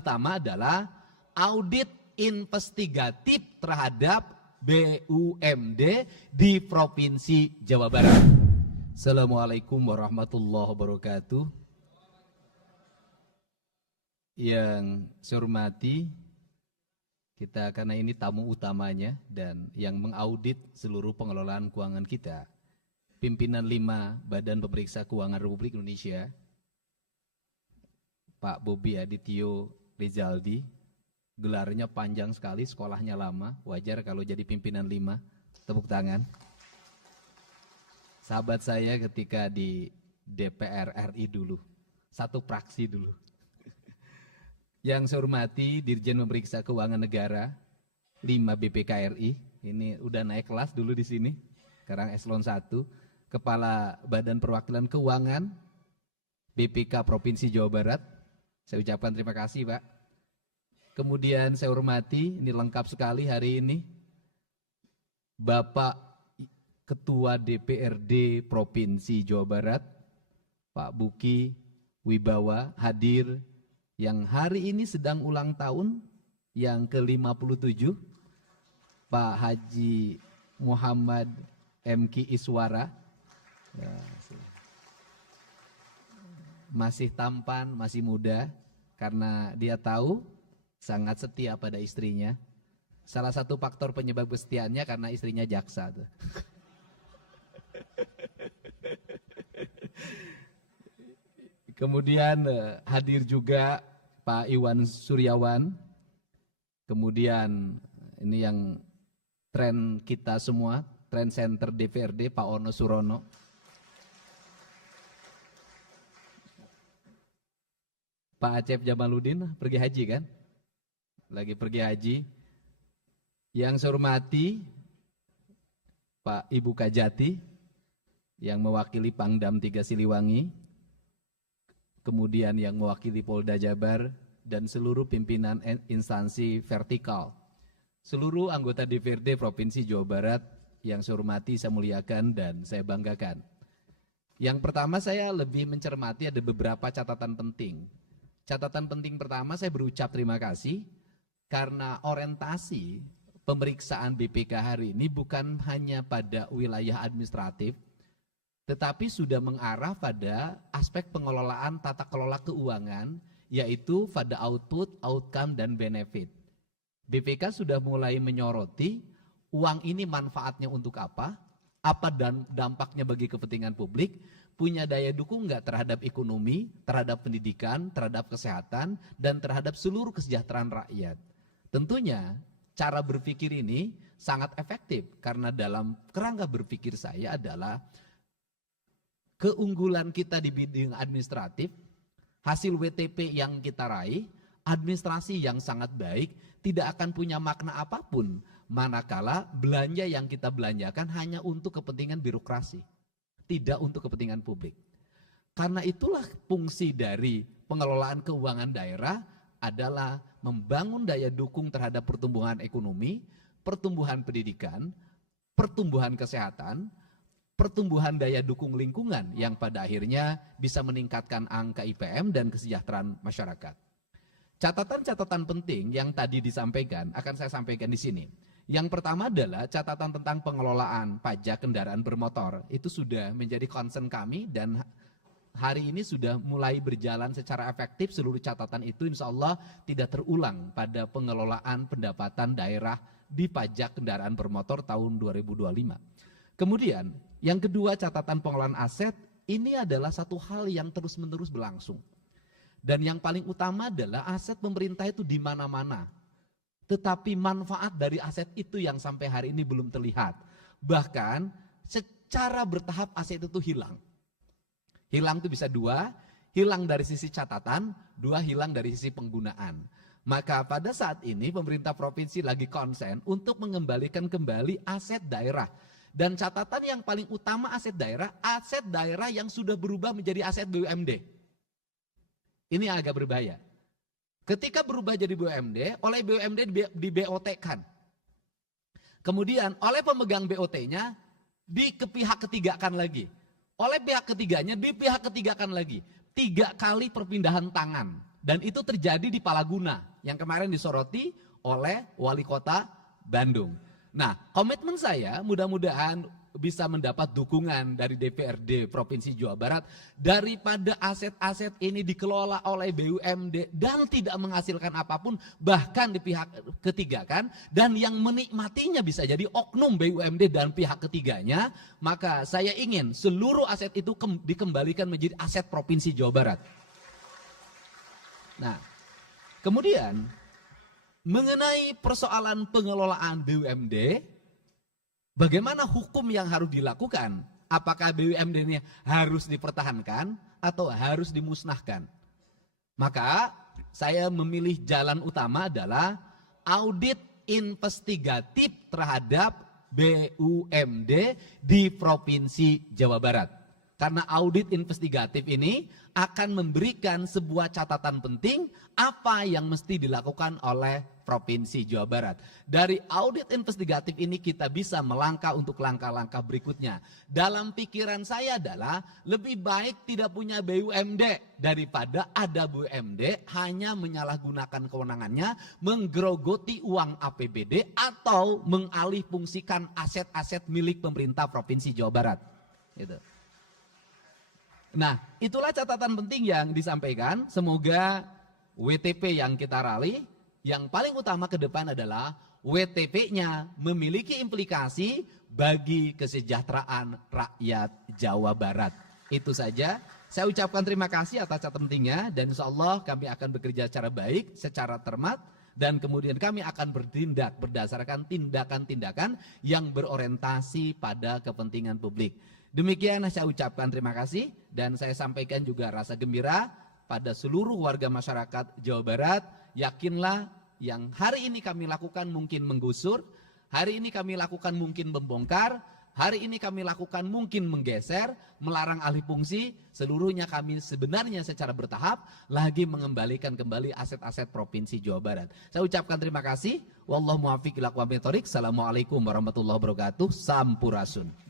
Pertama adalah audit investigatif terhadap BUMD di Provinsi Jawa Barat. Assalamualaikum warahmatullahi wabarakatuh. Yang saya hormati, kita karena ini tamu utamanya dan yang mengaudit seluruh pengelolaan keuangan kita, pimpinan 5 Badan Pemeriksa Keuangan Republik Indonesia, Pak Bobi Adityo Rizaldi, gelarnya panjang sekali, sekolahnya lama, wajar kalau jadi pimpinan 5, tepuk tangan. Sahabat saya ketika di DPR RI dulu, satu praksi dulu. Yang saya hormati Dirjen Pemeriksa Keuangan Negara 5 BPKRI, ini udah naik kelas dulu di sini, sekarang eselon 1, Kepala Badan Perwakilan Keuangan BPK Provinsi Jawa Barat, saya ucapkan terima kasih Pak. Kemudian saya hormati, ini lengkap sekali hari ini, Bapak Ketua DPRD Provinsi Jawa Barat, Pak Buki Wibawa hadir, yang hari ini sedang ulang tahun yang ke-57, Pak Haji Muhammad MK Iswara, ya, masih tampan, masih muda, karena dia tahu sangat setia pada istrinya. Salah satu faktor penyebab kesetiaannya karena istrinya jaksa tuh. Kemudian hadir juga Pak Iwan Suryawan. Kemudian ini yang tren kita semua, tren center DPRD Pak Ono Surono. Pak Acep Jamaluddin pergi haji kan? Lagi pergi haji. Yang saya hormati Pak Ibu Kajati yang mewakili Pangdam 3 Siliwangi, kemudian yang mewakili Polda Jabar dan seluruh pimpinan instansi vertikal, seluruh anggota DPRD Provinsi Jawa Barat yang saya hormati, saya muliakan dan saya banggakan. Yang pertama saya lebih mencermati ada beberapa catatan penting. Catatan penting pertama, saya berucap terima kasih karena orientasi pemeriksaan BPK hari ini bukan hanya pada wilayah administratif, tetapi sudah mengarah pada aspek pengelolaan tata kelola keuangan, yaitu pada output, outcome, dan benefit. BPK sudah mulai menyoroti uang ini manfaatnya untuk apa dan dampaknya bagi kepentingan publik, punya daya dukung nggak terhadap ekonomi, terhadap pendidikan, terhadap kesehatan, dan terhadap seluruh kesejahteraan rakyat. Tentunya cara berpikir ini sangat efektif karena dalam kerangka berpikir saya adalah keunggulan kita di bidang administratif, hasil WTP yang kita raih, administrasi yang sangat baik, tidak akan punya makna apapun manakala belanja yang kita belanjakan hanya untuk kepentingan birokrasi, tidak untuk kepentingan publik. Karena itulah fungsi dari pengelolaan keuangan daerah adalah membangun daya dukung terhadap pertumbuhan ekonomi, pertumbuhan pendidikan, pertumbuhan kesehatan, pertumbuhan daya dukung lingkungan yang pada akhirnya bisa meningkatkan angka IPM dan kesejahteraan masyarakat. Catatan-catatan penting yang tadi disampaikan akan saya sampaikan di sini. Yang pertama adalah catatan tentang pengelolaan pajak kendaraan bermotor. Itu sudah menjadi concern kami dan hari ini sudah mulai berjalan secara efektif. Seluruh catatan itu insya Allah tidak terulang pada pengelolaan pendapatan daerah di pajak kendaraan bermotor tahun 2025. Kemudian yang kedua, catatan pengelolaan aset ini adalah satu hal yang terus-menerus berlangsung. Dan yang paling utama adalah aset pemerintah itu di mana-mana. Tetapi manfaat dari aset itu yang sampai hari ini belum terlihat. Bahkan secara bertahap aset itu hilang. Hilang itu bisa dua, hilang dari sisi catatan, dua hilang dari sisi penggunaan. Maka pada saat ini pemerintah provinsi lagi konsen untuk mengembalikan kembali aset daerah. Dan catatan yang paling utama aset daerah yang sudah berubah menjadi aset BUMD. Ini agak berbahaya. Ketika berubah jadi BUMD, oleh BUMD di BOT-kan. Kemudian oleh pemegang BOT-nya di pihak ketigakan lagi. Oleh pihak ketiganya di pihak ketigakan lagi. 3 kali perpindahan tangan. Dan itu terjadi di Palaguna yang kemarin disoroti oleh Wali Kota Bandung. Nah, komitmen saya mudah-mudahan bisa mendapat dukungan dari DPRD Provinsi Jawa Barat daripada aset-aset ini dikelola oleh BUMD dan tidak menghasilkan apapun, bahkan di pihak ketiga kan, dan yang menikmatinya bisa jadi oknum BUMD dan pihak ketiganya, maka saya ingin seluruh aset itu dikembalikan menjadi aset Provinsi Jawa Barat. Nah, kemudian mengenai persoalan pengelolaan BUMD, bagaimana hukum yang harus dilakukan? Apakah BUMD ini harus dipertahankan atau harus dimusnahkan? Maka saya memilih jalan utama adalah audit investigatif terhadap BUMD di Provinsi Jawa Barat. Karena audit investigatif ini akan memberikan sebuah catatan penting apa yang mesti dilakukan oleh Provinsi Jawa Barat. Dari audit investigatif ini kita bisa melangkah untuk langkah-langkah berikutnya. Dalam pikiran saya adalah lebih baik tidak punya BUMD daripada ada BUMD hanya menyalahgunakan kewenangannya, menggerogoti uang APBD atau mengalihfungsikan aset-aset milik pemerintah Provinsi Jawa Barat. Gitu. Nah, itulah catatan penting yang disampaikan. Semoga WTP yang kita raih, yang paling utama ke depan adalah WTP-nya memiliki implikasi bagi kesejahteraan rakyat Jawa Barat. Itu saja. Saya ucapkan terima kasih atas catatan pentingnya dan insya Allah kami akan bekerja secara baik, secara cermat, dan kemudian kami akan bertindak berdasarkan tindakan-tindakan yang berorientasi pada kepentingan publik. Demikian saya ucapkan terima kasih dan saya sampaikan juga rasa gembira pada seluruh warga masyarakat Jawa Barat. Yakinlah yang hari ini kami lakukan mungkin menggusur, hari ini kami lakukan mungkin membongkar, hari ini kami lakukan mungkin menggeser, melarang alih fungsi, seluruhnya kami sebenarnya secara bertahap lagi mengembalikan kembali aset-aset Provinsi Jawa Barat. Saya ucapkan terima kasih. Wallahu muwaffiq ila aqwamit thoriq. Assalamualaikum warahmatullahi wabarakatuh. Sampurasun.